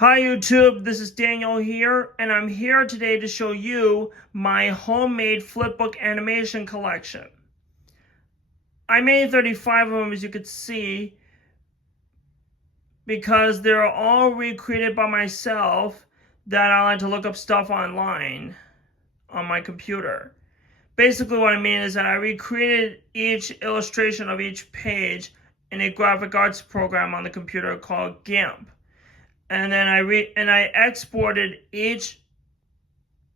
Hi YouTube, this is Daniel here, and I'm here today to show you my homemade flipbook animation collection. I made 35 of them, as you could see, because they're all recreated by myself that I like to look up stuff online on my computer. Basically what I mean is that I recreated each illustration of each page in a graphic arts program on the computer called GIMP. And then I exported each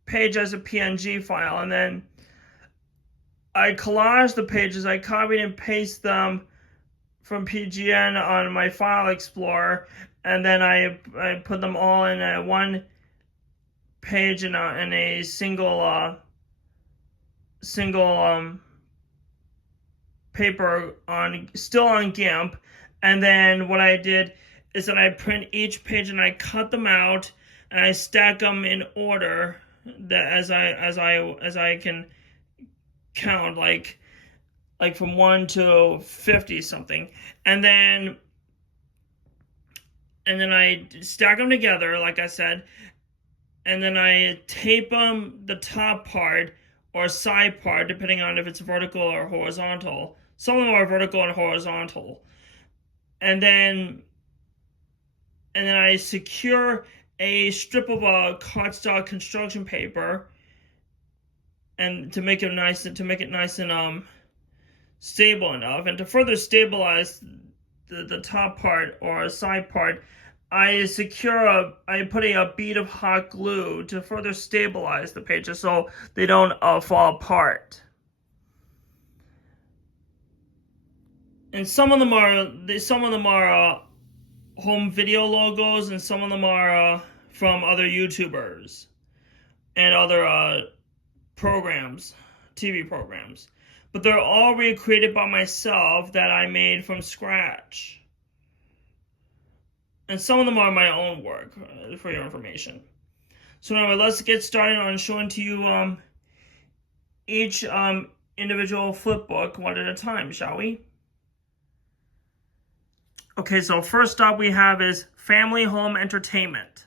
page as a PNG file, and then I collaged the pages. I copied and pasted them from PGN on my file explorer, and then I put them all in one page in a single paper still on GIMP. And then what I did is that I print each page and I cut them out and I stack them in order that as I can count, like from 1 to 50 something, and then I stack them together like I said, and then I tape them, the top part or side part, depending on if it's vertical or horizontal. Some of them are vertical and horizontal, and then I secure a strip of cardstock construction paper, and to make it nice and stable enough, and to further stabilize the top part or side part, I put a bead of hot glue to further stabilize the pages so they don't fall apart. And some of them are home video logos, and some of them are from other YouTubers and other programs, TV programs. But they're all recreated by myself that I made from scratch. And some of them are my own work, for your information. So anyway, let's get started on showing to you each individual flipbook one at a time, shall we? Okay, so first up we have is Family Home Entertainment.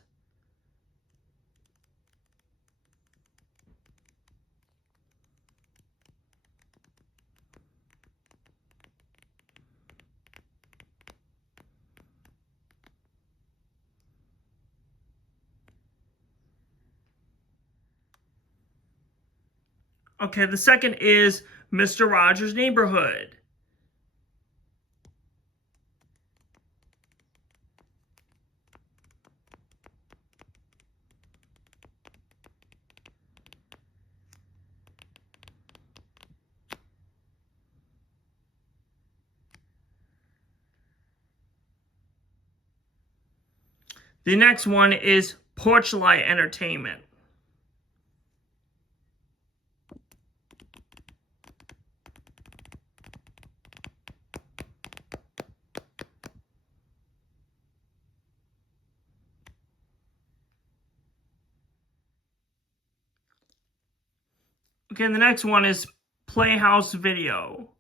Okay, the second is Mr. Rogers' Neighborhood. The next one is Porchlight Entertainment. Okay, the next one is Playhouse Video.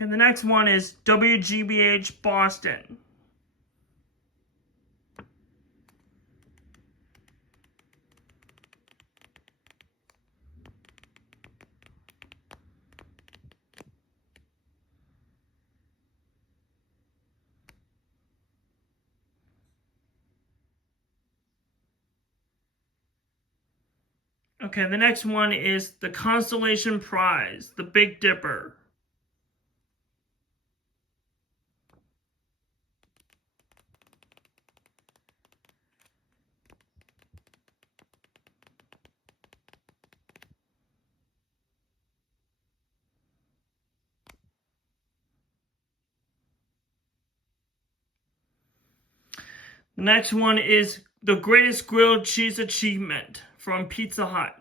And the next one is WGBH Boston. Okay, the next one is the Constellation Prize, the Big Dipper. The next one is the Greatest Grilled Cheese Achievement from Pizza Hut.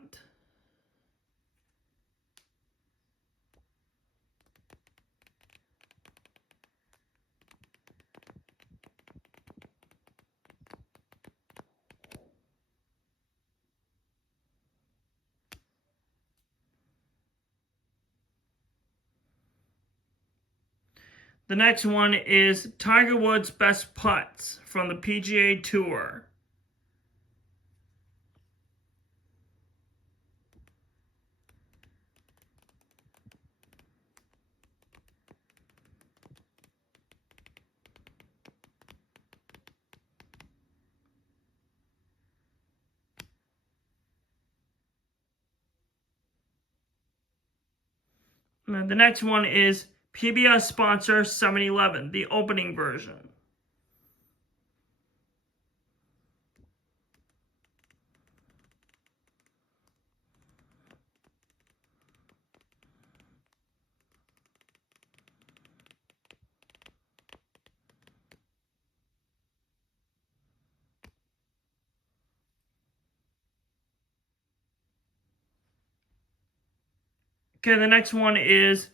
The next one is Tiger Woods' best putts from the PGA Tour. And the next one is PBS sponsor 7-Eleven, the opening version. Okay, the next one is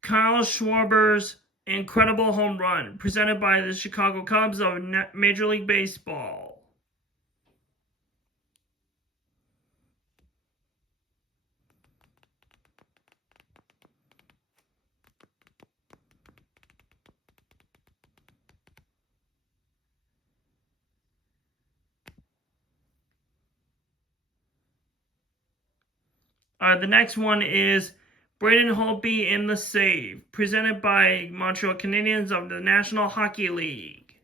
Kyle Schwarber's incredible home run, presented by the Chicago Cubs of Major League Baseball. The next one is Braden Holtby in the save, presented by Montreal Canadiens of the National Hockey League.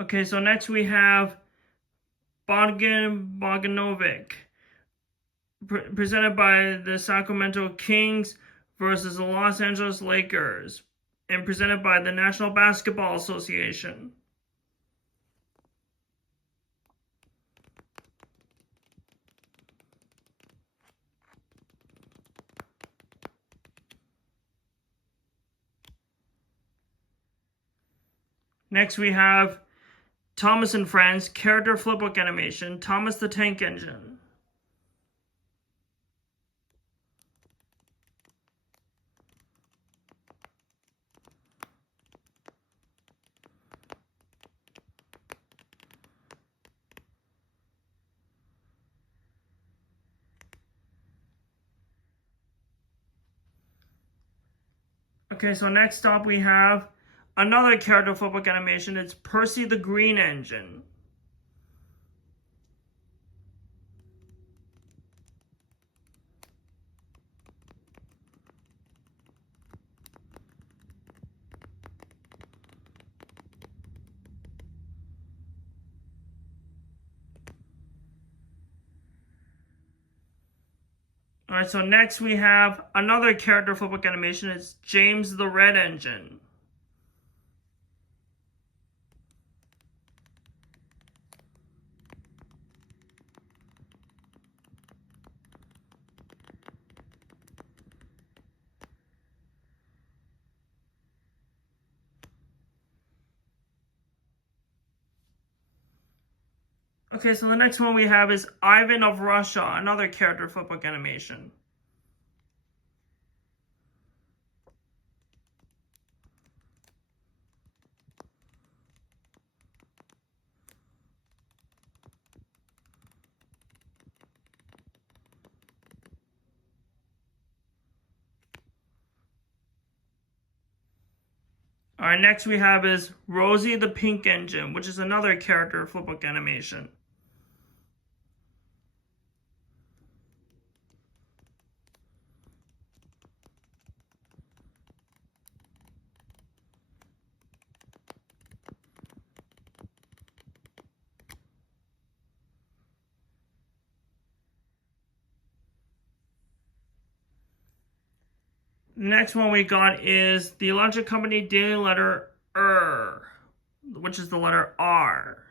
Okay, so next we have Bogdan Bogdanovic, presented by the Sacramento Kings versus the Los Angeles Lakers, and presented by the National Basketball Association. Next we have Thomas and Friends character flipbook animation, Thomas the Tank Engine. Okay, so next up we have another character flipbook animation. It's Percy the Green Engine. Alright, so next we have another character flipbook animation. It's James the Red Engine. Okay, so the next one we have is Ivan of Russia, another character flipbook animation. Alright, next we have is Rosie the Pink Engine, which is another character flipbook animation. The next one we got is the Electric Company Daily Letter which is the letter R.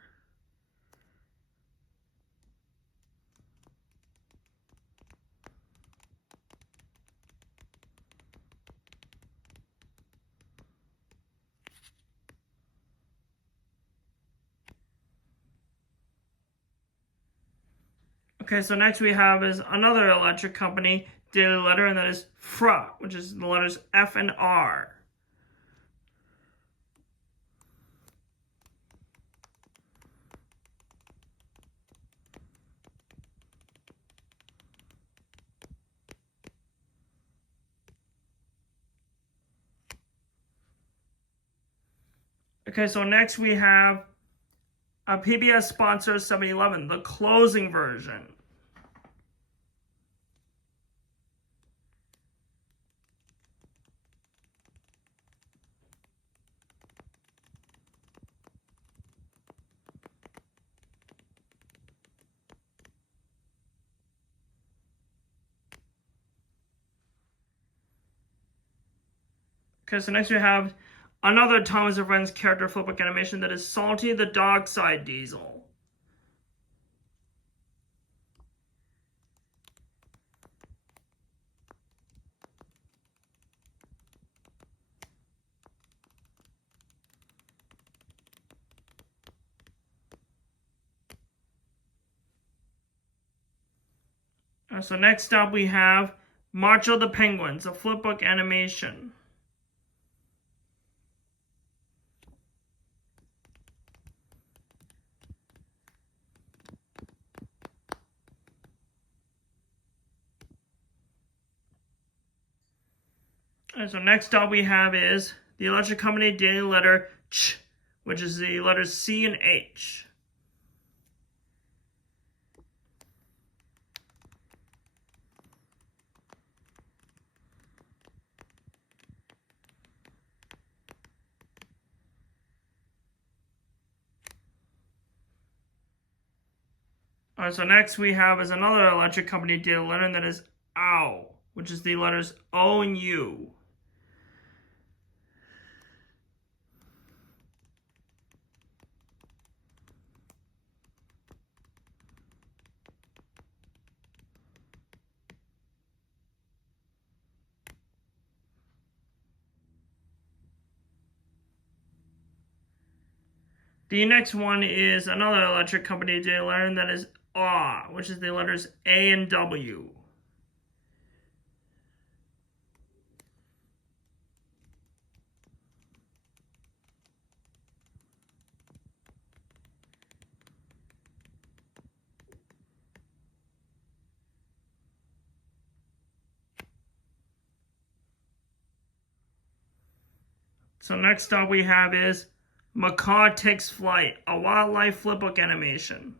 Okay, so next we have is another Electric Company Daily Letter, and that is FRA, which is the letters F and R. Okay, so next we have a PBS sponsor 7-Eleven, the closing version. Okay, so next we have another Thomas & Friends character flipbook animation that is Salty the Dockside Diesel. So next up we have Macho the Penguins, a flipbook animation. And so next up we have is the Electric Company Daily Letter Ch, which is the letters C and H. So next we have is another Electric Company Daily Letter, and that is OW, which is the letters O and U. The next one is another Electric Company Daily Letter, and that is AW, which is the letters A and W. So next up we have is Macaw Takes Flight, a wildlife flipbook animation.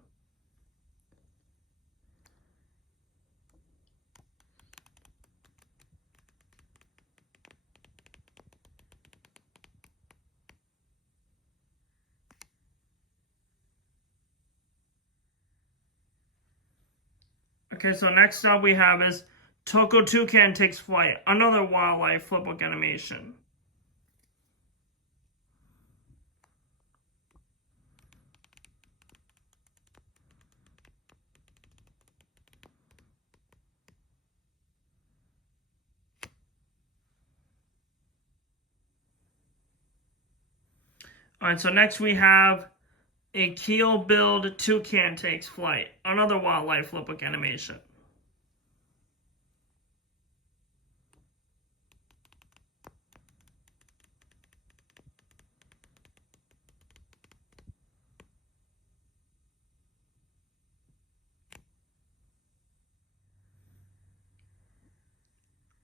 Okay, so next up we have is Toko Toucan Takes Flight, another wildlife flipbook animation. Alright, so next we have a keel-billed toucan takes flight, another wildlife flipbook animation.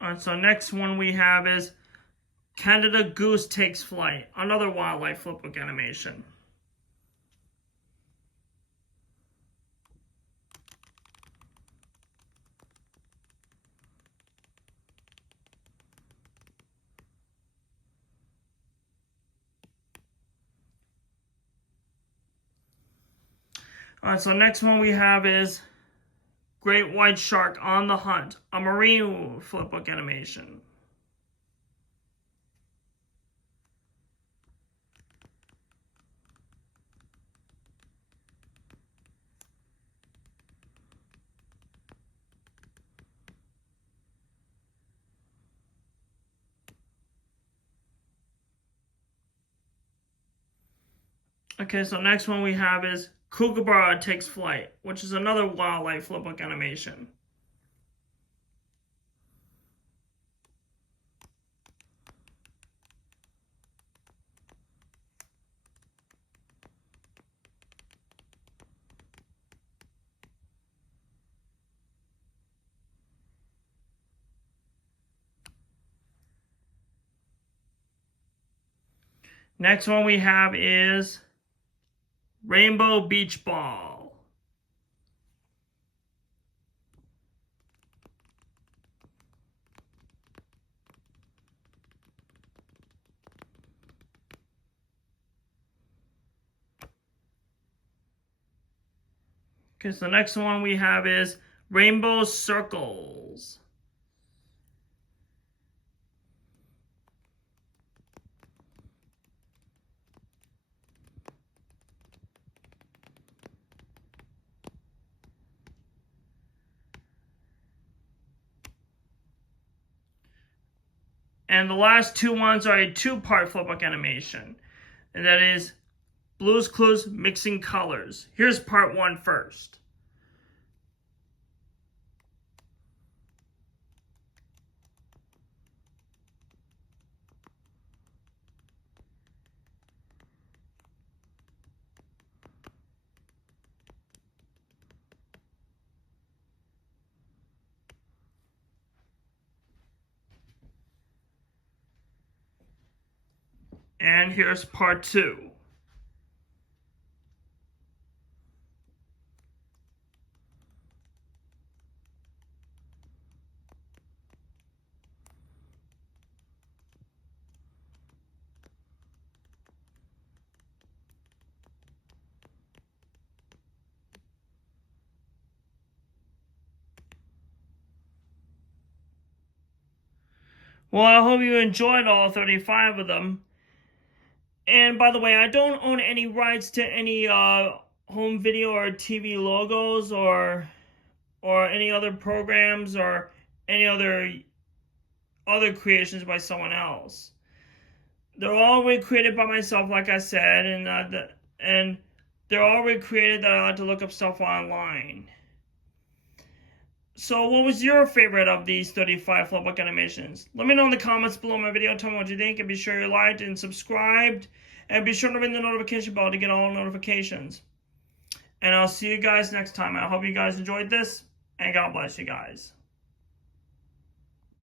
Alright, so next one we have is Canada Goose Takes Flight, another wildlife flipbook animation. Alright, so next one we have is Great White Shark on the Hunt, a marine flipbook animation. Okay, so next one we have is Kookaburra Takes Flight, which is another wildlife flipbook animation. Next one we have is Rainbow Beach Ball. Okay, so the next one we have is Rainbow Circles. And the last two ones are a two-part flipbook animation. And that is Blue's Clues Mixing Colors. Here's part one first. And here's part two. Well, I hope you enjoyed all 35 of them. And by the way, I don't own any rights to any home video or TV logos or any other programs or any other creations by someone else. They're all recreated by myself, like I said, and they're all recreated that I like to look up stuff online. So what was your favorite of these 35 flipbook animations? Let me know in the comments below my video. Tell me what you think, and be sure you liked and subscribed, and be sure to ring the notification bell to get all notifications. And I'll see you guys next time. I hope you guys enjoyed this, and God bless you guys.